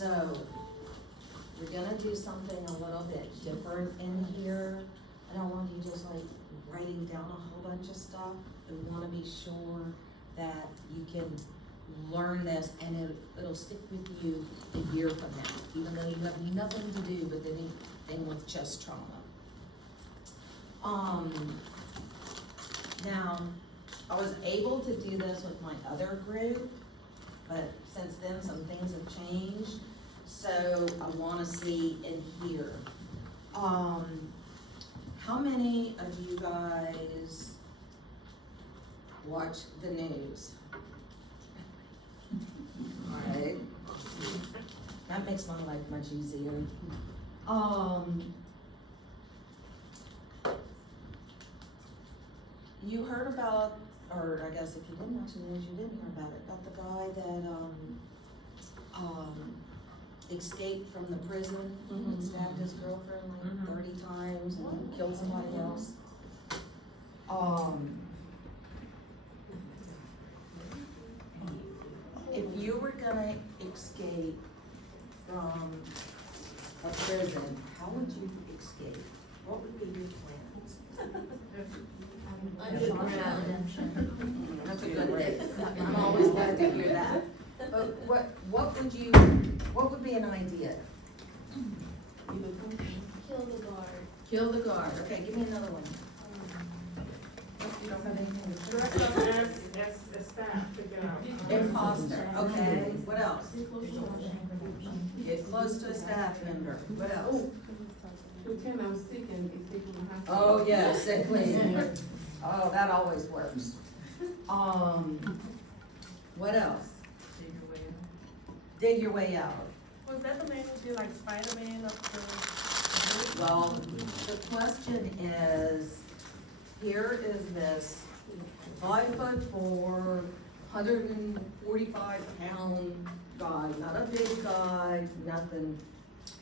So, we're gonna do something a little bit different in here. I don't want you just like writing down a whole bunch of stuff. We wanna be sure that you can learn this and it'll stick with you a year from now, even though you have nothing to do with anything with chest trauma. Now, I was able to do this with my other group, but since then some things have changed, so I wanna see in here. How many of you guys watch the news? Alright, that makes my life much easier. You heard about, or I guess if you didn't watch the news, you didn't hear about it, about the guy that, escaped from the prison and stabbed his girlfriend like 30 times and killed somebody else. If you were gonna escape from a prison, how would you escape? What would be your plans? That's a good thing. I'm always glad to hear that. But what would be an idea? Kill the guard. Kill the guard. Okay, give me another one. You don't have anything to Dress up as staff to get out. Imposter. Okay, what else? Get close to a staff member. What else? Lieutenant, I'm sick and be sick in the hospital. Oh, yeah, sick leave. Oh, that always works. What else? Dig your way out. Was that the man who did like Spider-Man up the? Well, the question is, here is this 5'4", 145-pound guy, not a big guy, nothing,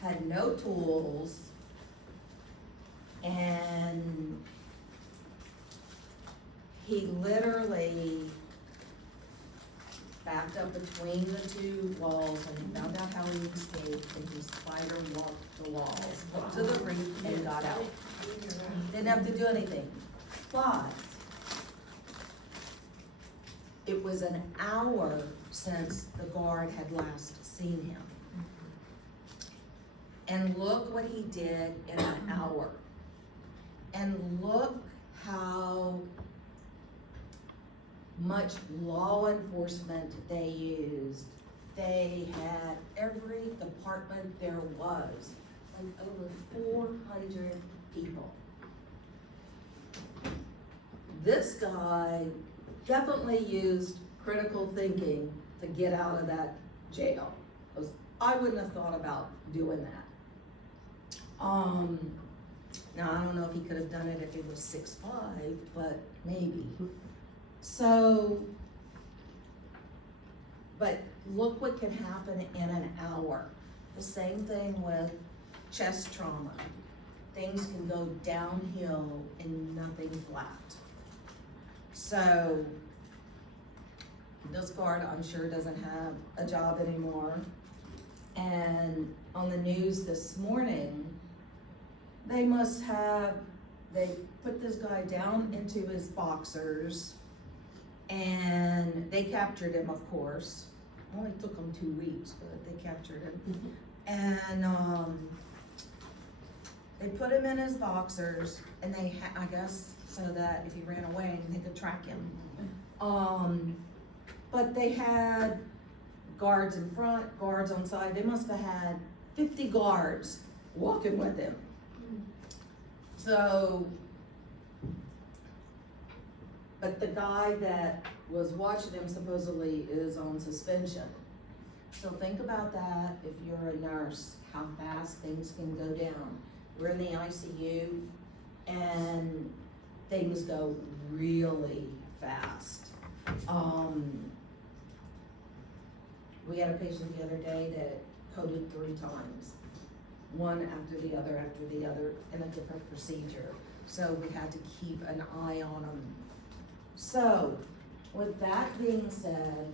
had no tools, and he literally backed up between the two walls and he found out how he escaped and he spider walked the walls up to the roof and got out. Didn't have to do anything. But it was an hour since the guard had last seen him. And look what he did in an hour. And look how much law enforcement they used. They had every department there was, like over 400 people. This guy definitely used critical thinking to get out of that jail. 'Cause I wouldn't have thought about doing that. Now I don't know if he could have done it if he was 6'5", but maybe. So, but look what can happen in an hour. The same thing with chest trauma. Things can go downhill and nothing flat. So, this guard, I'm sure, doesn't have a job anymore. And on the news this morning, they put this guy down into his boxers and they captured him, of course. It only took them 2 weeks, but they captured him. And they put him in his boxers and I guess so that if he ran away, they could track him. But they had guards in front, guards on side. They must have had 50 guards walking with him. So, but the guy that was watching him supposedly is on suspension. So think about that if you're a nurse, how fast things can go down. We're in the ICU and things go really fast. We had a patient the other day that coded 3 times. One after the other in a different procedure. So we had to keep an eye on them. So, with that being said,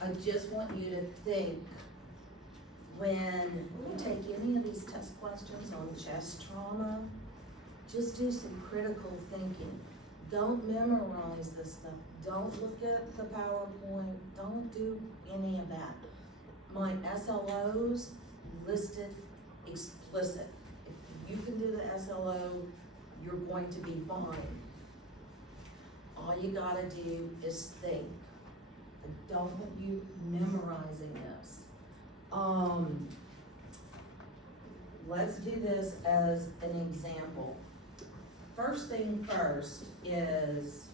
I just want you to think when you take any of these test questions on chest trauma, just do some critical thinking. Don't memorize this stuff. Don't look at the PowerPoint. Don't do any of that. My SLOs listed explicit. If you can do the SLO, you're going to be fine. All you gotta do is think. I don't want you memorizing this. Let's do this as an example. First thing first is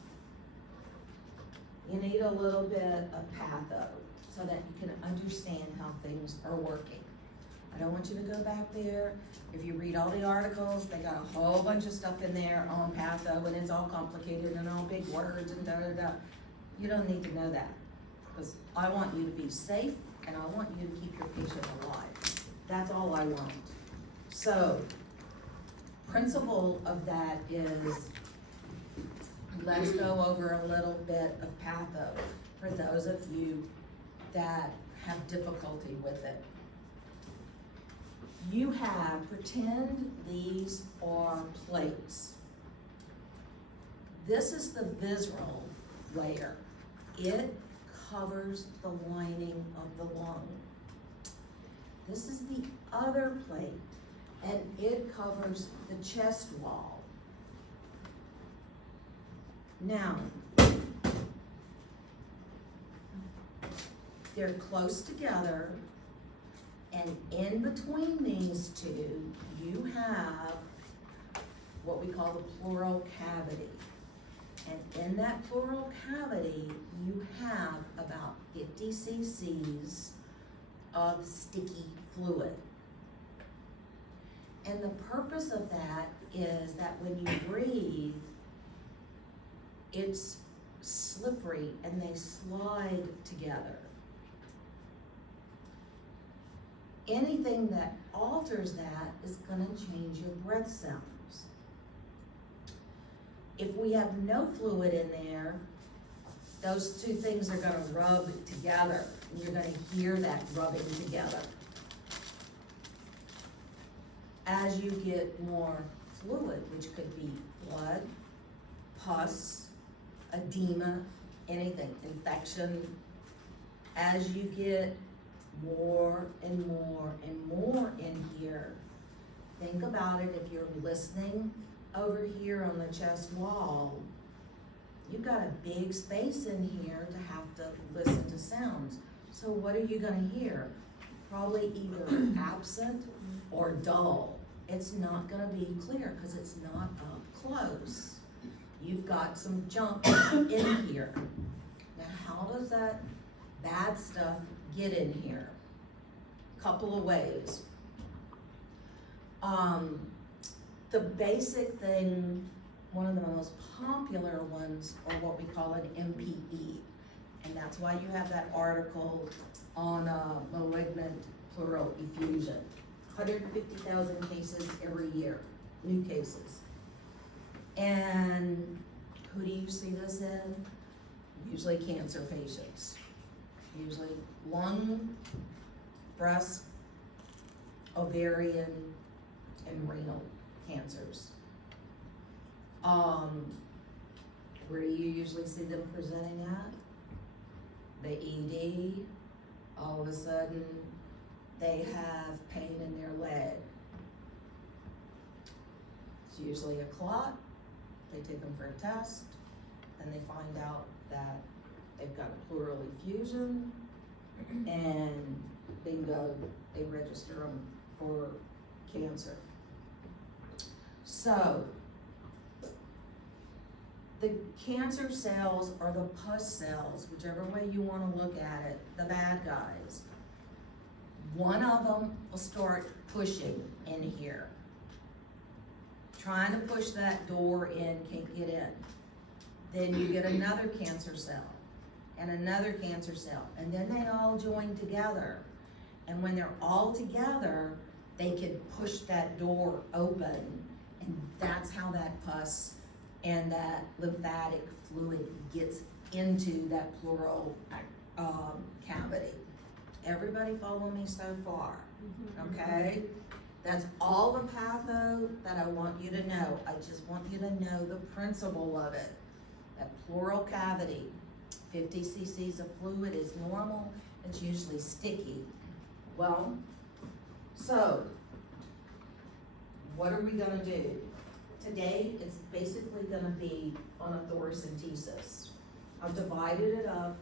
you need a little bit of patho so that you can understand how things are working. I don't want you to go back there. If you read all the articles, they got a whole bunch of stuff in there on patho and it's all complicated and all big words and da-da-da. You don't need to know that because I want you to be safe and I want you to keep your patient alive. That's all I want. So, principle of that is, let's go over a little bit of patho for those of you that have difficulty with it. You have, pretend these are plates. This is the visceral layer. It covers the lining of the lung. This is the other plate, and it covers the chest wall. Now, they're close together, and in between these two, you have what we call the pleural cavity. And in that pleural cavity, you have about 50 cc's of sticky fluid. And the purpose of that is that when you breathe, it's slippery and they slide together. Anything that alters that is gonna change your breath sounds. If we have no fluid in there, those two things are gonna rub together, and you're gonna hear that rubbing together. As you get more fluid, which could be blood, pus, edema, anything, infection, as you get more and more and more in here, think about it. If you're listening over here on the chest wall, you've got a big space in here to have to listen to sounds. So what are you gonna hear? Probably either absent or dull. It's not gonna be clear because it's not up close. You've got some junk in here. Now how does that bad stuff get in here? Couple of ways. The basic thing, one of the most popular ones, are what we call an MPE. And that's why you have that article on malignant pleural effusion. 150,000 cases every year, new cases. And who do you see this in? Usually cancer patients. Usually lung, breast, ovarian, and renal cancers. Where do you usually see them presenting at? The ED. All of a sudden, they have pain in their leg. It's usually a clot. They take them for a test, and they find out that they've got a pleural effusion, and bingo, they register them for cancer. So, the cancer cells or the pus cells, whichever way you want to look at it, the bad guys, one of them will start pushing in here. Trying to push that door in, can't get in. Then you get another cancer cell and another cancer cell, and then they all join together. And when they're all together, they can push that door open, and that's how that pus and that lymphatic fluid gets into that pleural cavity. Everybody follow me so far, okay? That's all the patho that I want you to know. I just want you to know the principle of it. That pleural cavity, 50 cc's of fluid is normal. It's usually sticky. Well, so what are we gonna do? Today, it's basically gonna be on a thoracentesis. I've divided it up.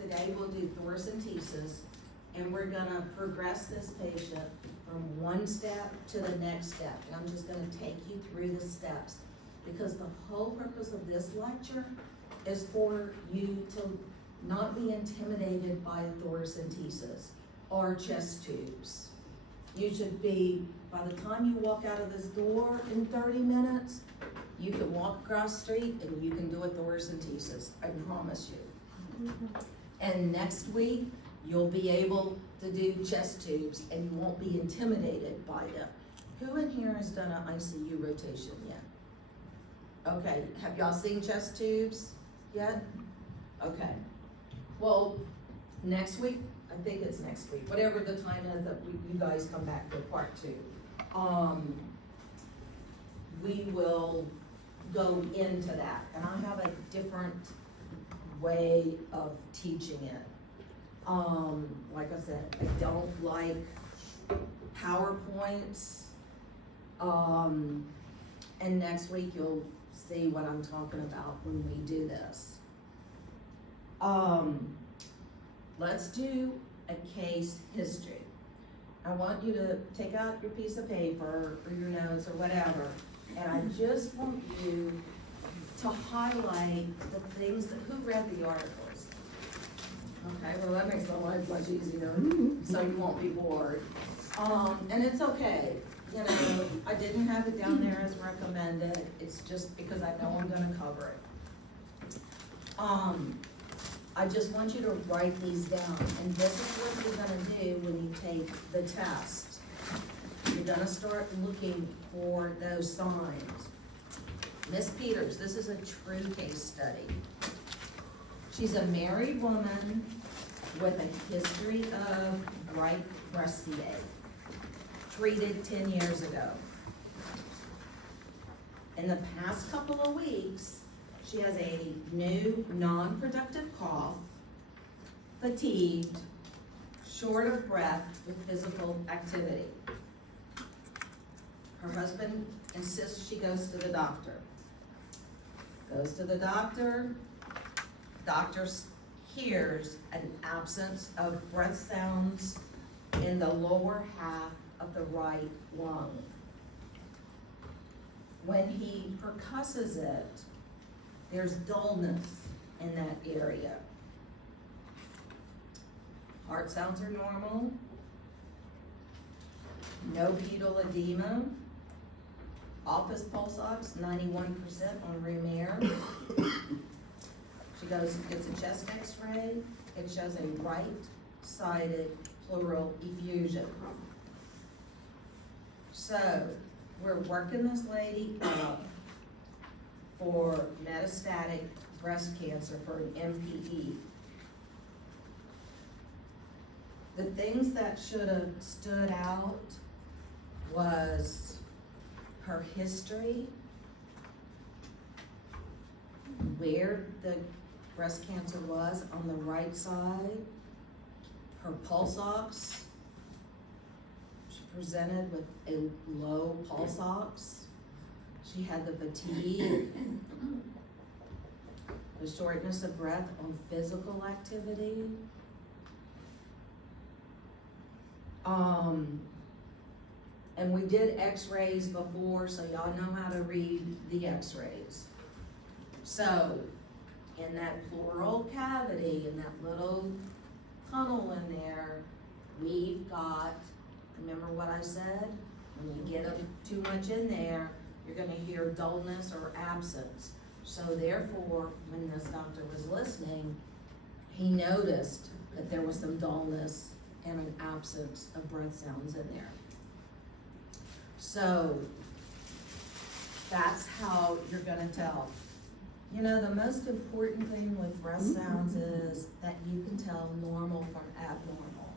Today, we'll do thoracentesis, and we're gonna progress this patient from one step to the next step. And I'm just gonna take you through the steps, because the whole purpose of this lecture is for you to not be intimidated by a thoracentesis or chest tubes. You should be, by the time you walk out of this door in 30 minutes, you can walk across the street and you can do a thoracentesis, I promise you. And next week, you'll be able to do chest tubes and you won't be intimidated by them. Who in here has done an ICU rotation yet? Okay, have y'all seen chest tubes yet? Okay. Well, next week, I think it's next week, whatever the time is that you guys come back for part 2. We will go into that, and I have a different way of teaching it. Like I said, I don't like PowerPoints. And next week you'll see what I'm talking about when we do this. Let's do a case history. I want you to take out your piece of paper or your notes or whatever, and I just want you to highlight the things that, who read the articles? Okay, well that makes my life much easier, so you won't be bored. And it's okay, you know, I didn't have it down there as recommended, it's just because I know I'm gonna cover it. I just want you to write these down, and this is what you're gonna do when you take the test. You're gonna start looking for those signs. Miss Peters, this is a true case study. She's a married woman with a history of right breast CA, treated 10 years ago. In the past couple of weeks, she has a new non-productive cough, fatigued, short of breath with physical activity. Her husband insists she goes to the doctor. Goes to the doctor, doctor hears an absence of breath sounds in the lower half of the right lung. When he percusses it, there's dullness in that area. Heart sounds are normal. No pedal edema. Office pulse ox, 91% on room air. She goes, gets a chest x-ray. It shows a right-sided pleural effusion. So, we're working this lady up for metastatic breast cancer for an MPE. The things that should have stood out was her history, where the breast cancer was on the right side, her pulse ox. She presented with a low pulse ox. She had the fatigue, the shortness of breath on physical activity. And we did x-rays before, so y'all know how to read the x-rays. So, in that pleural cavity, in that little tunnel in there, we've got, remember what I said? When you get too much in there, you're gonna hear dullness or absence. So therefore, when this doctor was listening, he noticed that there was some dullness and an absence of breath sounds in there. So that's how you're gonna tell. You know, the most important thing with breath sounds is that you can tell normal from abnormal.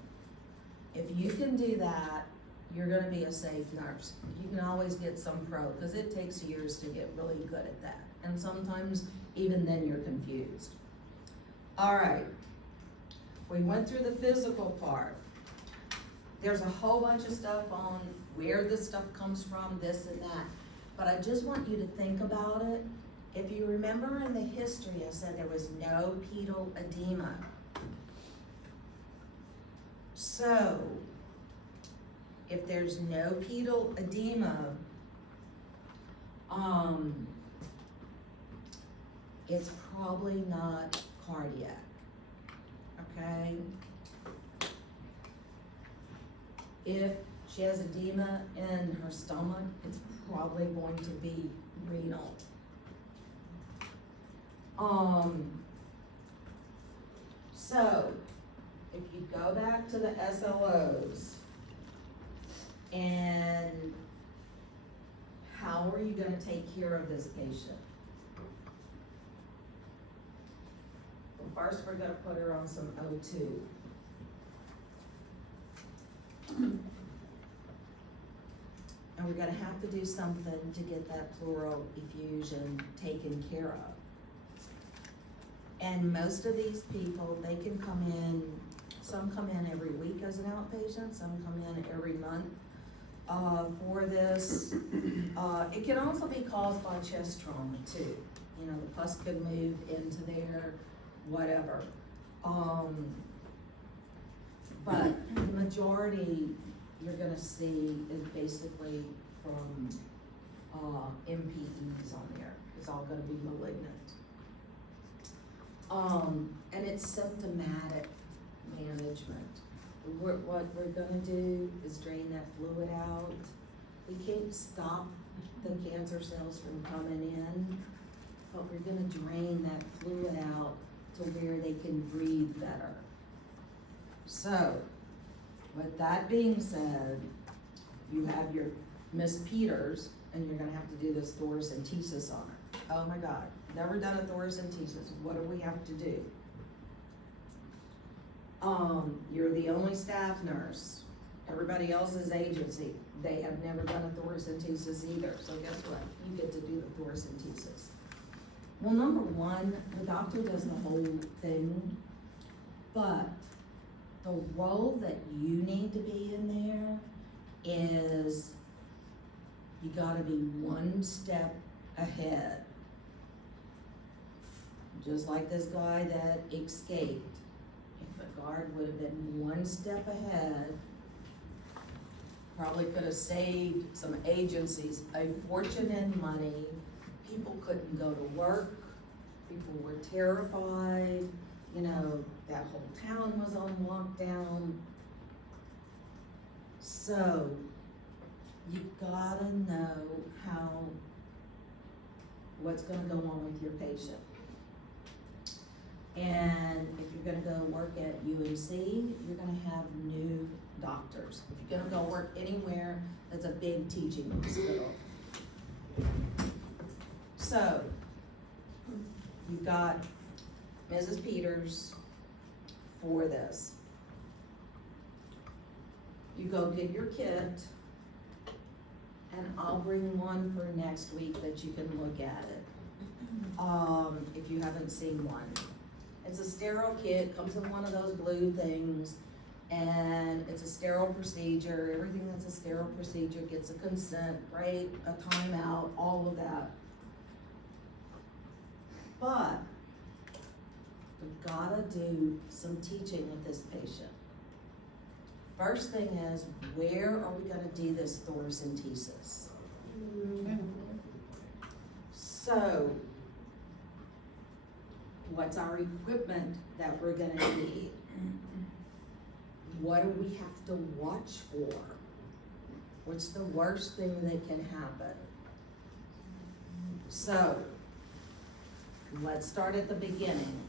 you can do that, you're gonna be a safe nurse. You can always get some pro, cause it takes years to get really good at that. And sometimes even then you're confused. All right, we went through the physical part. There's a whole bunch of stuff on where this stuff comes from, this and that. But I just want you to think about it. If you remember in the history, I said there was no pedal edema. So, if there's no pedal edema, it's probably not cardiac, okay? If she has edema in her stomach, it's probably going to be renal. So, if you go back to the SLOs, and how are you gonna take care of this patient? Well, first we're gonna put her on some O2. And we're gonna have to do something to get that pleural effusion taken care of. And most of these people, they can come in, some come in every week as an outpatient, some come in every month for this. It can also be caused by chest trauma too. You know, the pus could move into there, whatever. But the majority you're gonna see is basically from MPEs on there. It's all gonna be malignant. And it's symptomatic management. What we're gonna do is drain that fluid out. We can't stop the cancer cells from coming in, but we're gonna drain that fluid out to where they can breathe better. So, with that being said, you have your Miss Peters, and you're gonna have to do this thoracentesis on her. Oh my God, never done a thoracentesis. What do we have to do? You're the only staff nurse. Everybody else is agency. They have never done a thoracentesis either. So guess what? You get to do the thoracentesis. Well, number one, the doctor does the whole thing, but the role that you need to be in there is you gotta be one step ahead. Just like this guy that escaped. If the guard would have been one step ahead, probably could have saved some agencies a fortune in money. People couldn't go to work. People were terrified. You know, that whole town was on lockdown. So, you gotta know what's gonna go on with your patient. And if you're gonna go work at UMC, you're gonna have new doctors. If you're gonna go work anywhere that's a big teaching hospital. So, you've got Mrs. Peters for this. You go get your kit, and I'll bring one for next week that you can look at it, if you haven't seen one. It's a sterile kit, comes in one of those blue things, and it's a sterile procedure. Everything that's a sterile procedure gets a consent, right, a timeout, all of that. But we've gotta do some teaching with this patient. First thing is, where are we gonna do this thoracentesis? So, what's our equipment that we're gonna need? What do we have to watch for? What's the worst thing that can happen? So, let's start at the beginning.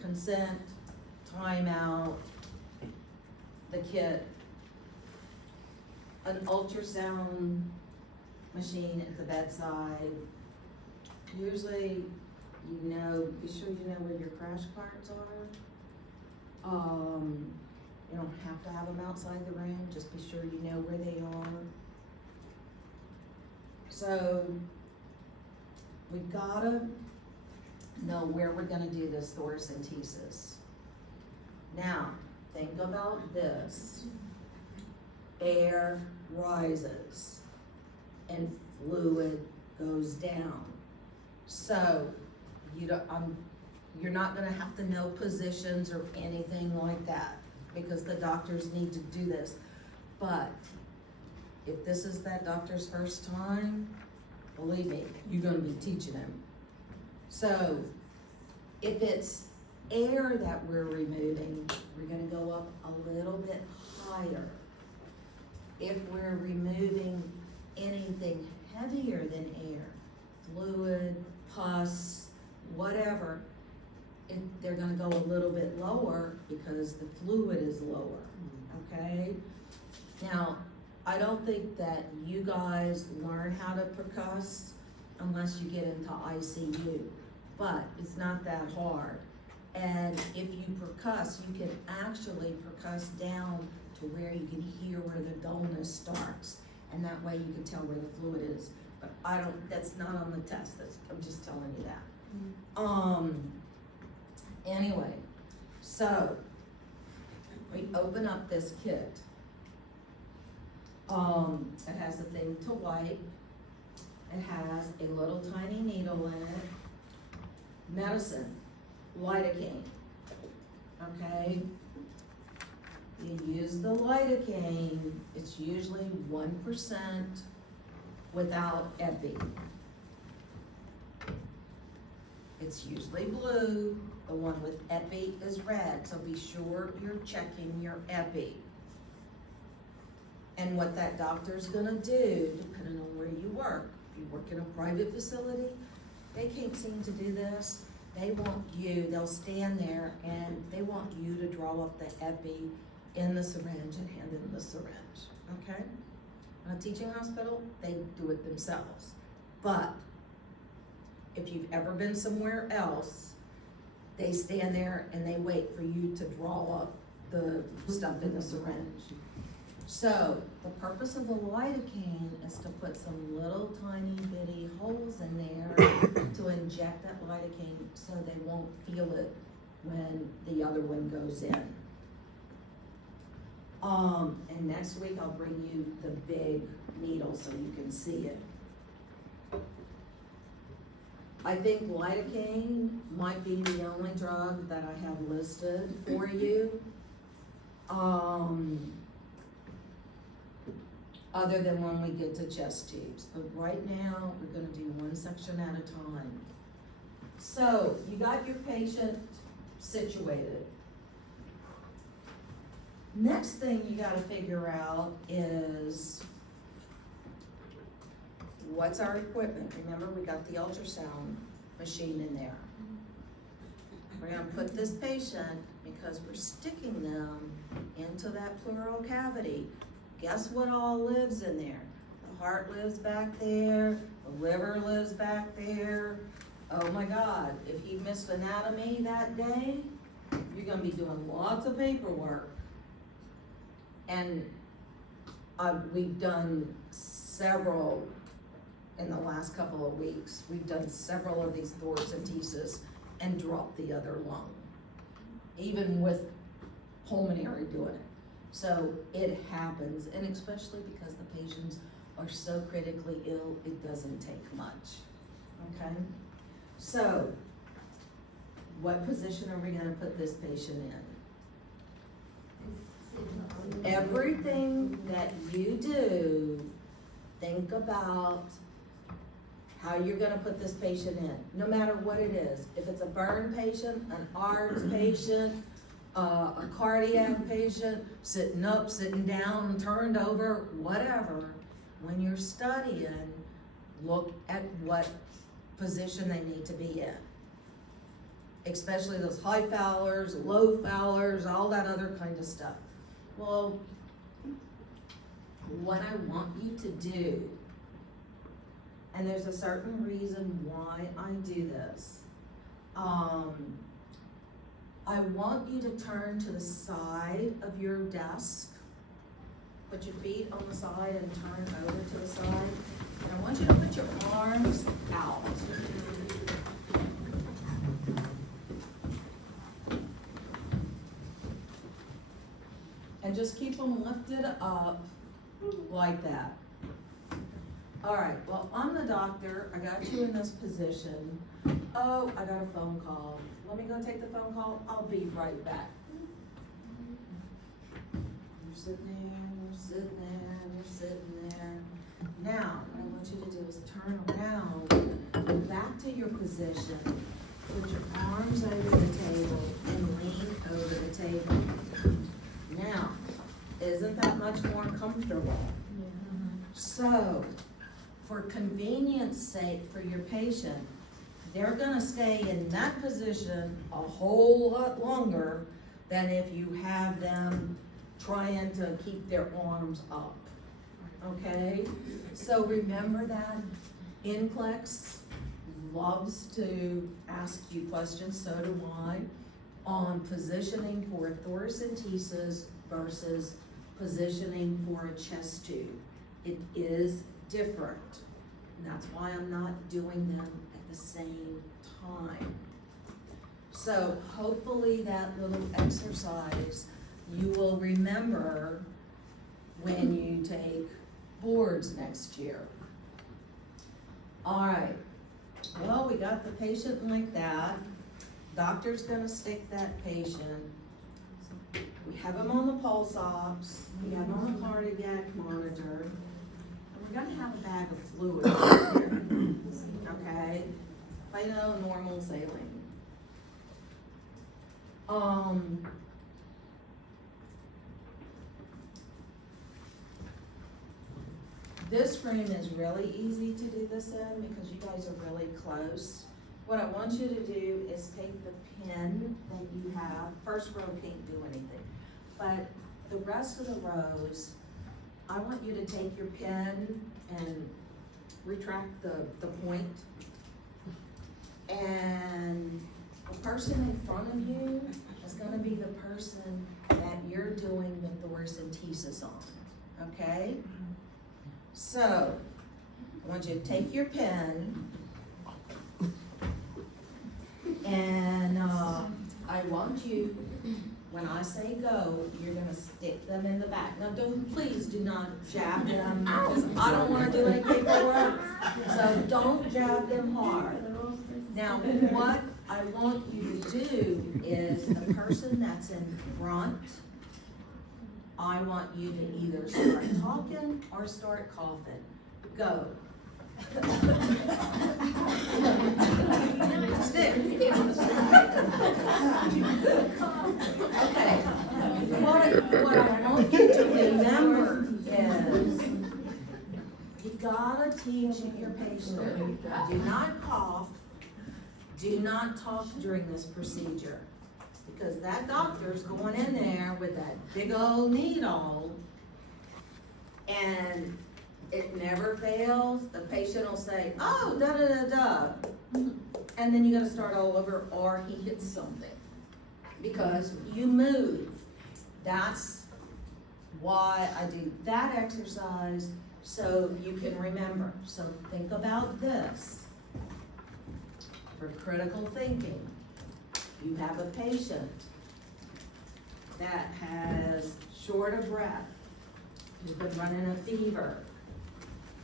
Consent, timeout, the kit, an ultrasound machine at the bedside. Usually, be sure you know where your crash carts are. You don't don't have to have them outside the room, just be sure you know where they are. So, we gotta know where we're gonna do this thoracentesis. Now, think about this. Air rises and fluid goes down. So, you're not gonna have to know positions or anything like that, because the doctors need to do this. But if this is that doctor's first time, believe me, you're gonna be teaching him. So if it's air that we're removing, we're gonna go up a little bit higher. If we're removing anything heavier than air, fluid, pus, whatever, they're gonna go a little bit lower because the fluid is lower, okay? Now, I don't think that you guys learn how to percuss unless you get into ICU, but it's not that hard. And if you percuss, you can actually percuss down to where you can hear where the dullness starts, and that way you can tell where the fluid is. But that's not on the test, I'm just telling you that. Anyway, so we open up this kit. It has a thing to wipe. It has a little tiny needle in it. Medicine, lidocaine, okay? You use the lidocaine, it's usually 1% without epi. It's usually blue, the one with epi is red, so be sure you're checking your epi. And what that doctor's gonna do, depending on where you work, if you work in a private facility, they can't seem to do this. They'll stand there and they want you to draw up the epi in the syringe and hand them the syringe, okay? In a teaching hospital, they do it themselves. But if you've ever been somewhere else, they stand there and they wait for you to draw up the stuff in the syringe. So, the purpose of the lidocaine is to put some little tiny bitty holes in there to inject that lidocaine so they won't feel it when the other one goes in. And next week I'll bring you the big needle so you can see it. I think lidocaine might be the only drug that I have listed for you. Other than when we get to chest tubes, but right now we're gonna do one section at a time. So you got your patient situated. Next thing you gotta figure out is what's our equipment? Remember, we got the ultrasound machine in there. We're gonna put this patient, because we're sticking them into that pleural cavity. Guess what all lives in there? The heart lives back there, the liver lives back there. Oh my God, if you missed anatomy that day, you're gonna be doing lots of paperwork. And we've done several, in the last couple of weeks, we've done several of these thoracentesis and dropped the other lung, even with pulmonary doing it. So it happens, and especially because the patients are so critically ill, it doesn't take much, okay? So, what position are we gonna put this patient in? Everything that you do, think about how you're gonna put this patient in, no matter what it is. If it's a burn patient, an ARDS patient, a cardiac patient, sitting up, sitting down, turned over, whatever. When you're studying, look at what position they need to be in. Especially those high Fowlers, low Fowlers, all that other kind of stuff. Well, what I want you to do, and there's a certain reason why I do this, I want you to turn to the side of your desk. Put your feet on the side and turn over to the side. And I want you to put your arms out. And just keep them lifted up like that. All right, well, I'm the doctor. I got you in this position. Oh, I got a phone call. Let me go take the phone call. I'll be right back. You're sitting there, you're sitting there, you're sitting there. Now, what I want you to do is turn around, go back to your position, put your arms over the table, and lean over the table. Now, isn't that much more comfortable? So, for convenience sake for your patient, they're gonna stay in that position a whole lot longer than if you have them trying to keep their arms up, okay? So remember that NCLEX loves to ask you questions, so do I, on positioning for a thoracentesis versus positioning for a chest tube. It is different, and that's why I'm not doing them at the same time. So hopefully that little exercise you will remember when you take boards next year. All right, well, we got the patient like that. Doctor's gonna stick that patient. We have him on the pulse ox, we have him on the cardiac monitor, and we're gonna have a bag of fluid here, okay? Plano normal saline. This room is really easy to do this in because you guys are really close. What I want you to do is take the pen that you have. First row can't do anything, but the rest of the rows, I want you to take your pen and retract the point. And the person in front of you is gonna be the person that you're doing the thoracentesis on, okay? So, I want you to take your pen, and I want you, when I say go, you're gonna stick them in the back. Now, please do not jab them, because I don't wanna do any paperwork, so don't jab them hard. Now, what I want you to do is the person that's in front, I want you to either start talking or start coughing. Go. Stick. Okay. What I want you to remember is you gotta teach your patient, do not cough, do not talk during this procedure. Because that doctor's going in there with that big old needle, and it never fails. The patient will say, oh, da-da-da-da. And then you gotta start all over, or he hits something. Because you move. That's why I do that exercise, so you can remember. So think about this for critical thinking. You have a patient that has short of breath, who's been running a fever,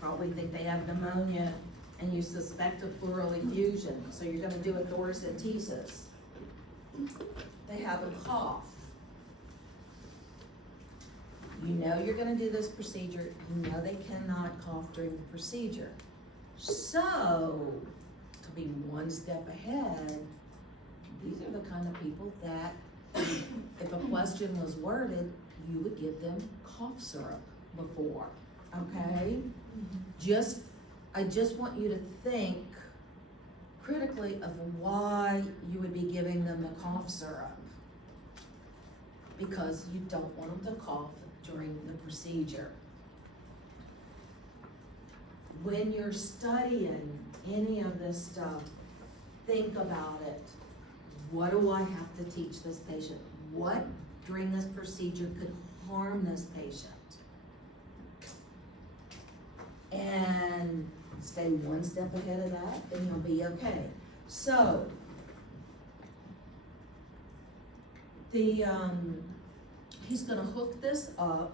probably think they have pneumonia, and you suspect a pleural effusion, so you're gonna do a thoracentesis. They have a cough. You know you're gonna do this procedure, you know they cannot cough during the procedure. So, to be one step ahead, these are the kind of people that, if a question was worded, you would give them cough syrup before, okay? I just want you to think critically of why you would be giving them the cough syrup. Because you don't want them to cough during the procedure. When you're studying any of this stuff, think about it. what do I have to teach this patient? What during this procedure could harm this patient? And stay one step ahead of that and you'll be okay. So, he's gonna hook this up,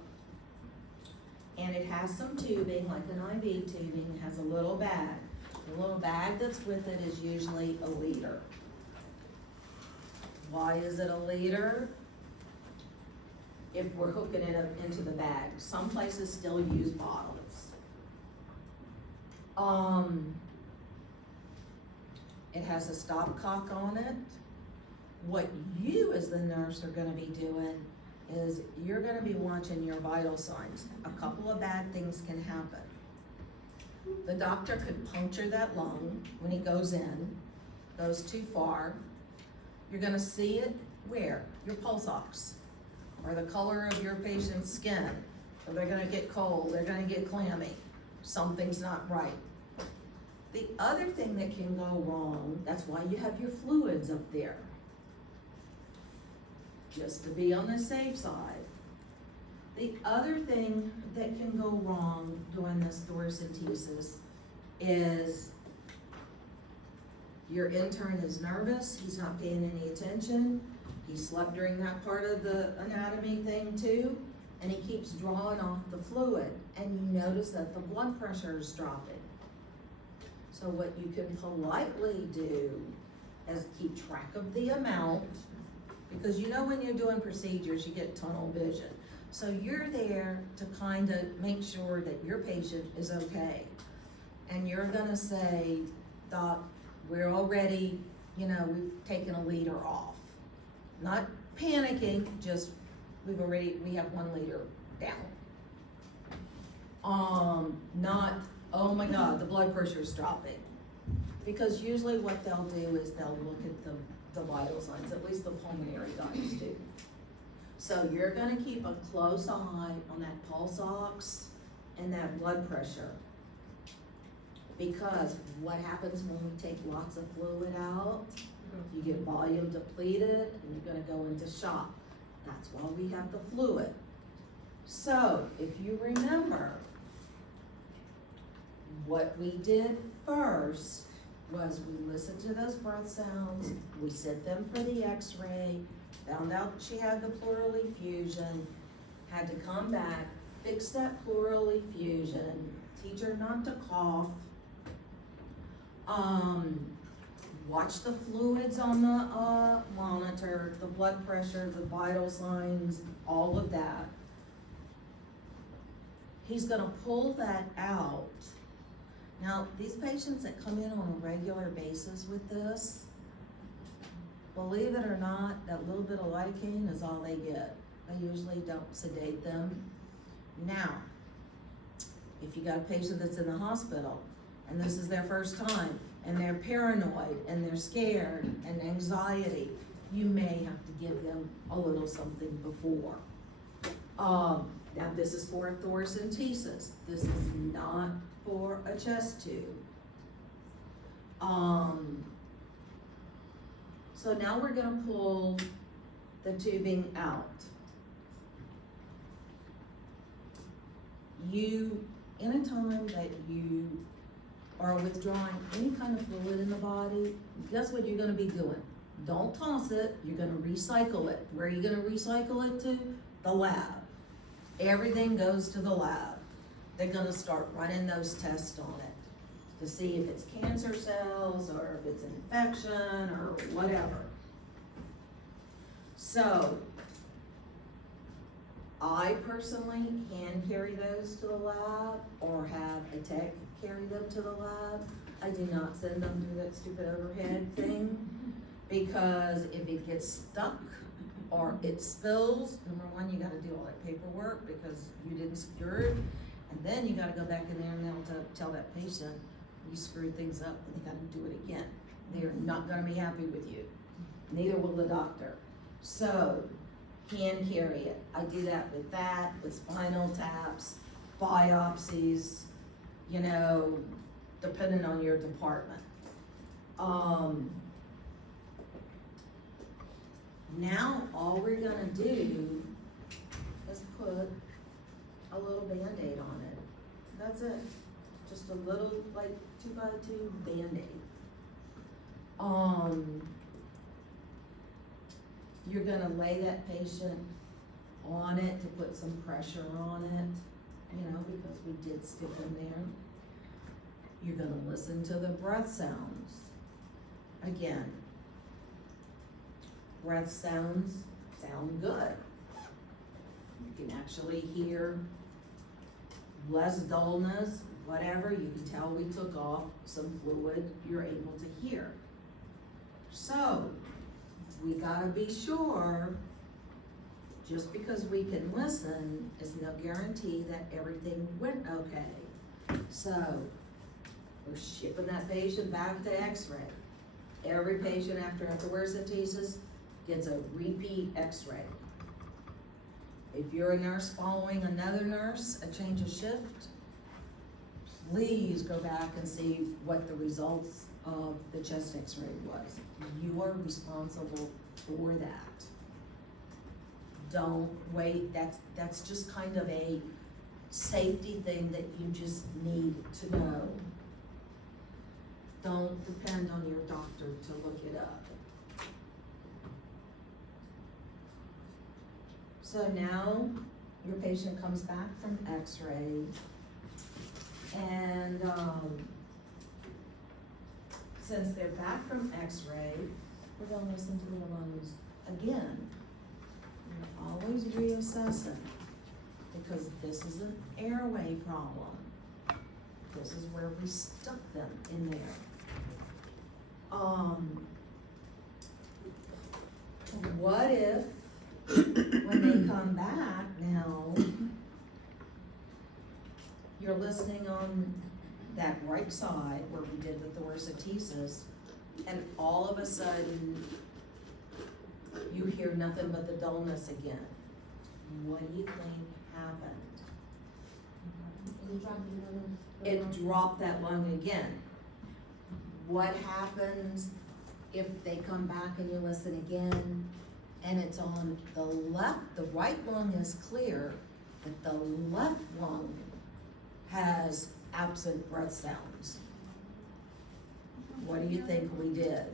and it has some tubing, like an IV tubing. It has a little bag. The little bag that's with it is usually a liter. Why is it a liter? If we're hooking it up into the bag. Some places still use bottles. It has a stopcock on it. What you as the nurse are gonna be doing is you're gonna be watching your vital signs. A couple of bad things can happen. The doctor could puncture that lung when he goes in, goes too far. You're gonna see it where? Your pulse ox, or the color of your patient's skin. Or they're gonna get cold, they're gonna get clammy. Something's not right. The other thing that can go wrong, that's why you have your fluids up there. Just to be on the safe side. The other thing that can go wrong during this thoracentesis is your intern is nervous, he's not paying any attention, he slept during that part of the anatomy thing too, and he keeps drawing off the fluid, and you notice that the blood pressure is dropping. So what you can politely do is keep track of the amount, because you know when you're doing procedures, you get tunnel vision. So you're there to kind of make sure that your patient is okay. And you're gonna say, Doc, we're already, we've taken a liter off. Not panicking, just we have 1 liter down. Not, oh my God, the blood pressure is dropping. Because usually what they'll do is they'll look at the vital signs, at least the pulmonary guys do. So you're gonna keep a close eye on that pulse ox and that blood pressure. Because what happens when we take lots of fluid out, you get volume depleted and you're gonna go into shock. That's why we have the fluid. So if you remember, what we did first was we listened to those breath sounds, we sent them for the x-ray, found out she had the pleural effusion, had to come back, fix that pleural effusion, teach her not to cough, watch the fluids on the monitor, the blood pressure, the vital signs, all of that. He's gonna pull that out. Now, these patients that come in on a regular basis with this, believe it or not, that little bit of lidocaine is all they get. They usually don't sedate them. Now, if you got a patient that's in the hospital and this is their first time and they're paranoid and they're scared and anxiety, you may have to give them a little something before. Now this is for a thoracentesis. This is not for a chest tube. So now we're gonna pull the tubing out. Anytime that you are withdrawing any kind of fluid in the body, guess what you're gonna be doing? Don't toss it, you're gonna recycle it. Where are you gonna recycle it to? The lab. Everything goes to the lab. They're gonna start running those tests on it to see if it's cancer cells or if it's an infection or whatever. So, I personally hand carry those to the lab or have a tech carry them to the lab. I do not send them through that stupid overhead thing, because if it gets stuck or it spills, number one, you gotta do all that paperwork because you didn't secure it. And then you gotta go back in there and they'll tell that patient, you screwed things up and you gotta do it again. They are not gonna be happy with you. Neither will the doctor. So, hand carry it. I do that with spinal taps, biopsies, depending on your department. Now, all we're gonna do is put a little Band-Aid on it. That's it. Just a little, like, 2x2 Band-Aid. You're gonna lay that patient on it to put some pressure on it, you know, because we did stick them there. You're gonna listen to the breath sounds. Again, breath sounds sound good. You can actually hear less dullness, whatever. You can tell we took off some fluid, you're able to hear. So, we gotta be sure, just because we can listen is no guarantee that everything went okay. So, we're shipping that patient back to X-ray. Every patient after thoracentesis gets a repeat X-ray. If you're a nurse following another nurse, a change of shift, please go back and see what the results of the chest X-ray was. You are responsible for that. Don't wait, that's just kind of a safety thing that you just need to know. Don't depend on your doctor to look it up. So now your patient comes back from X-ray, and since they're back from X-ray, we're gonna listen to their lungs again. We're always reassessing, because this is an airway problem. This is where we stuck them in there. What if, when they come back now, you're listening on that right side where we did the thoracentesis, and all of a sudden, you hear nothing but the dullness again. What do you think happened? It dropped that lung again. What happens if they come back and you listen again, and it's on the left, the right lung is clear, but the left lung has absent breath sounds? What do you think we did?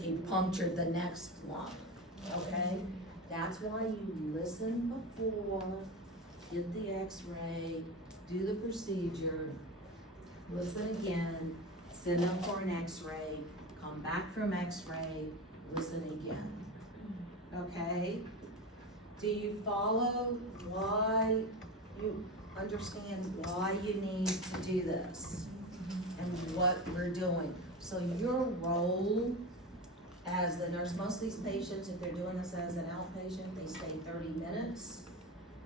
He punctured the next lung, okay? That's why you listen before, get the X-ray, do the procedure, listen again, send them for an X-ray, come back from X-ray, listen again, okay? Do you follow why, you understand why you need to do this and what we're doing? So your role as the nurse, most of these patients, if they're doing this as an outpatient, they stay 30 minutes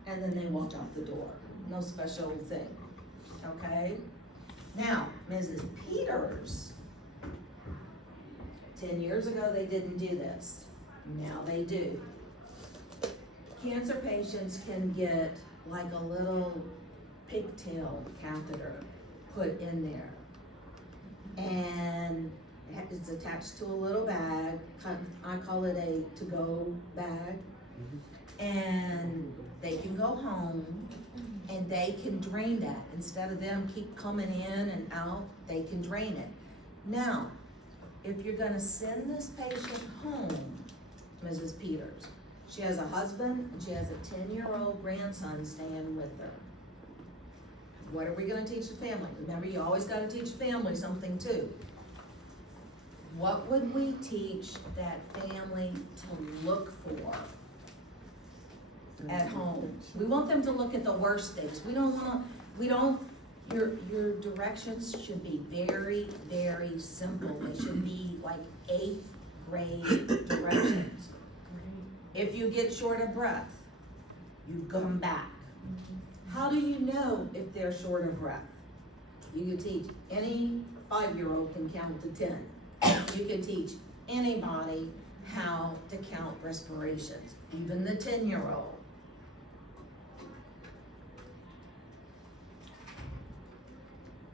and then they walk out the door. No special thing, okay? Now, Mrs. Peters, 10 years ago they didn't do this. Now they do. Cancer patients can get like a little pigtail catheter put in there. And it's attached to a little bag. I call it a to-go bag. And they can go home and they can drain that. Instead of them keep coming in and out, they can drain it. Now, if you're gonna send this patient home, Mrs. Peters, she has a husband and she has a 10-year-old grandson staying with her. What are we gonna teach the family? Remember, you always gotta teach family something too. What would we teach that family to look for at home? We want them to look at the worst things. Your directions should be very, very simple. They should be like 8th grade directions. If you get short of breath, you come back. How do you know if they're short of breath? You can teach any 5-year-old can count to 10. You can teach anybody how to count respirations, even the 10-year-old.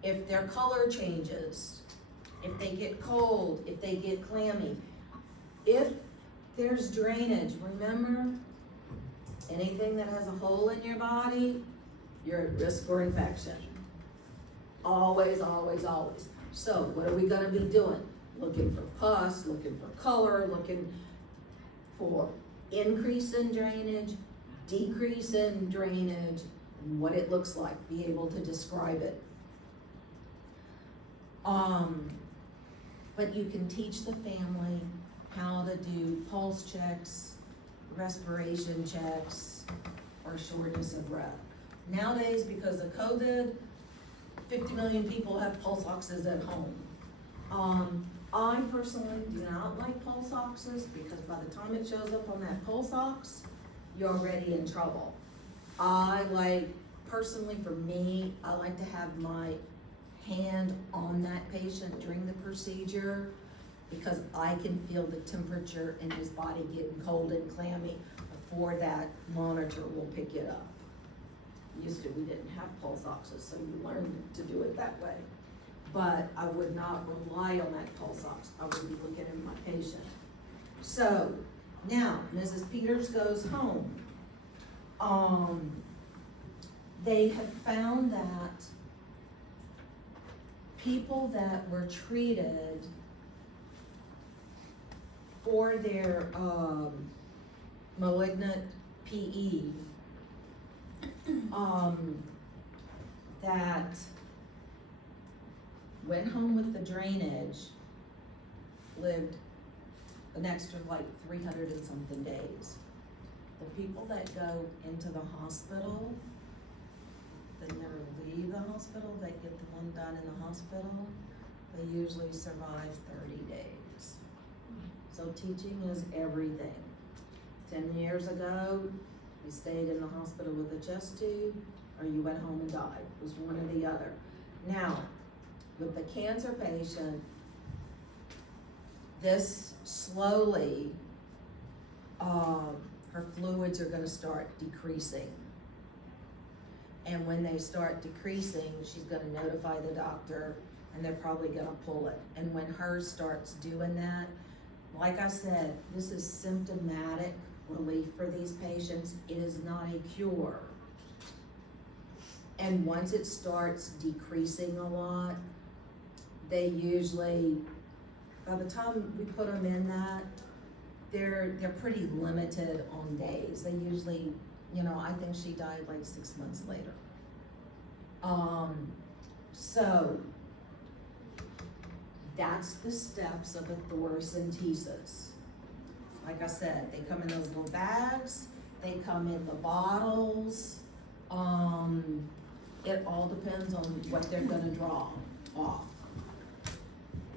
If their color changes, if they get cold, if they get clammy, if There's drainage, remember? Anything that has a hole in your body, you're at risk for infection. Always, always, always. So what are we gonna be doing? Looking for pus, looking for color, looking for increase in drainage, decrease in drainage, and what it looks like, be able to describe it. But you can teach the family how to do pulse checks, respiration checks, or shortness of breath. Nowadays, because of COVID, 50 million people have pulse oxes at home. I personally do not like pulse oxes because by the time it shows up on that pulse ox, you're already in trouble. Personally for me, I like to have my hand on that patient during the procedure because I can feel the temperature in his body getting cold and clammy before that monitor will pick it up. Used to, we didn't have pulse oxes, so you learned to do it that way. But I would not rely on that pulse ox. I would be looking at my patient. So now Mrs. Peters goes home. They have found that people that were treated for their malignant PE, that went home with the drainage lived an extra 300 and something days. The people that go into the hospital, they never leave the hospital, they get the one done in the hospital, they usually survive 30 days. So teaching is everything. 10 years ago, you stayed in the hospital with a chest tube, or you went home and died. It was one or the other. Now, with the cancer patient, this slowly, her fluids are gonna start decreasing. And when they start decreasing, she's gonna notify the doctor and they're probably gonna pull it. And when hers starts doing that, like I said, this is symptomatic relief for these patients. It is not a cure. And once it starts decreasing a lot, they usually, by the time we put them in that, they're pretty limited on days. They usually, I think she died 6 months later. So that's the steps of a thoracentesis. Like I said, they come in those little bags, they come in the bottles. It all depends on what they're gonna draw off.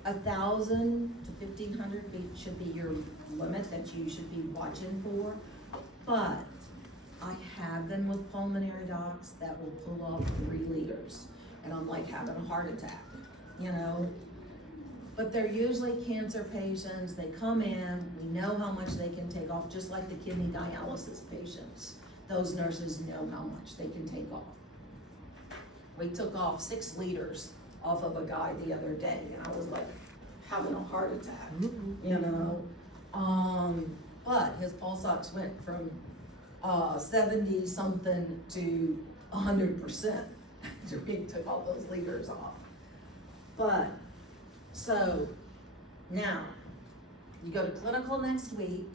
1,000 to 1,500 should be your limit that you should be watching for. But I have been with pulmonary docs that will pull off 3 liters, and I'm like having a heart attack, But they're usually cancer patients. They come in, we know how much they can take off, just like the kidney dialysis patients. Those nurses know how much they can take off. We took off 6 liters off of a guy the other day, and I was like having a heart attack, But his pulse ox went from 70 something to 100% after we took all those liters off. But, so, now, you go to clinical next week,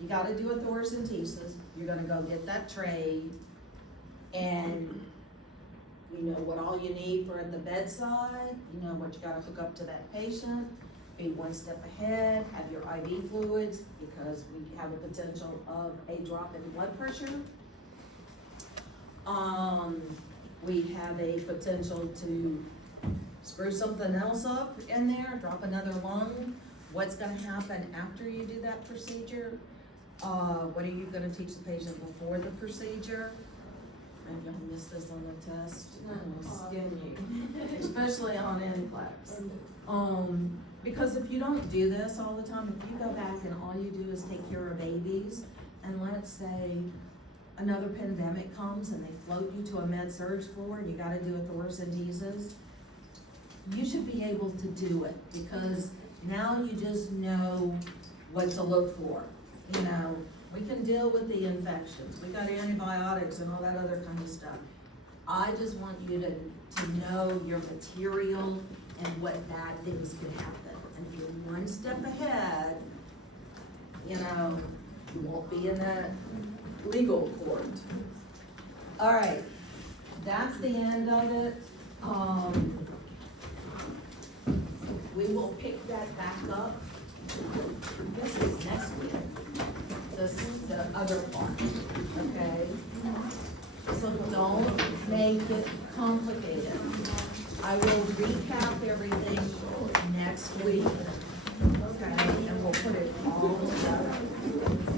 you gotta do a thoracentesis, you're gonna go get that tray, and you know what all you need for at the bedside, you know what you gotta hook up to that patient, be one step ahead, have your IV fluids, because we have a potential of a drop in blood pressure. We have a potential to screw something else up in there, drop another lung. What's gonna happen after you do that procedure? What are you gonna teach the patient before the procedure? I'm gonna miss this on the test. I'm gonna skin you, especially on NCLEX. Because if you don't do this all the time, if you go back and all you do is take care of babies, and let's say another pandemic comes and they float you to a med-surg floor and you gotta do a thoracentesis, you should be able to do it, because now you just know what to look for. You know, we can deal with the infections, we got antibiotics and all that other kind of stuff. I just want you to know your material and what bad things could happen. And if you're one step ahead, you know, you won't be in that legal court. All right, that's the end of it. We will pick that back up. This is next week. This is the other part, okay? So don't make it complicated. I will recap everything next week, okay? And we'll put it all together.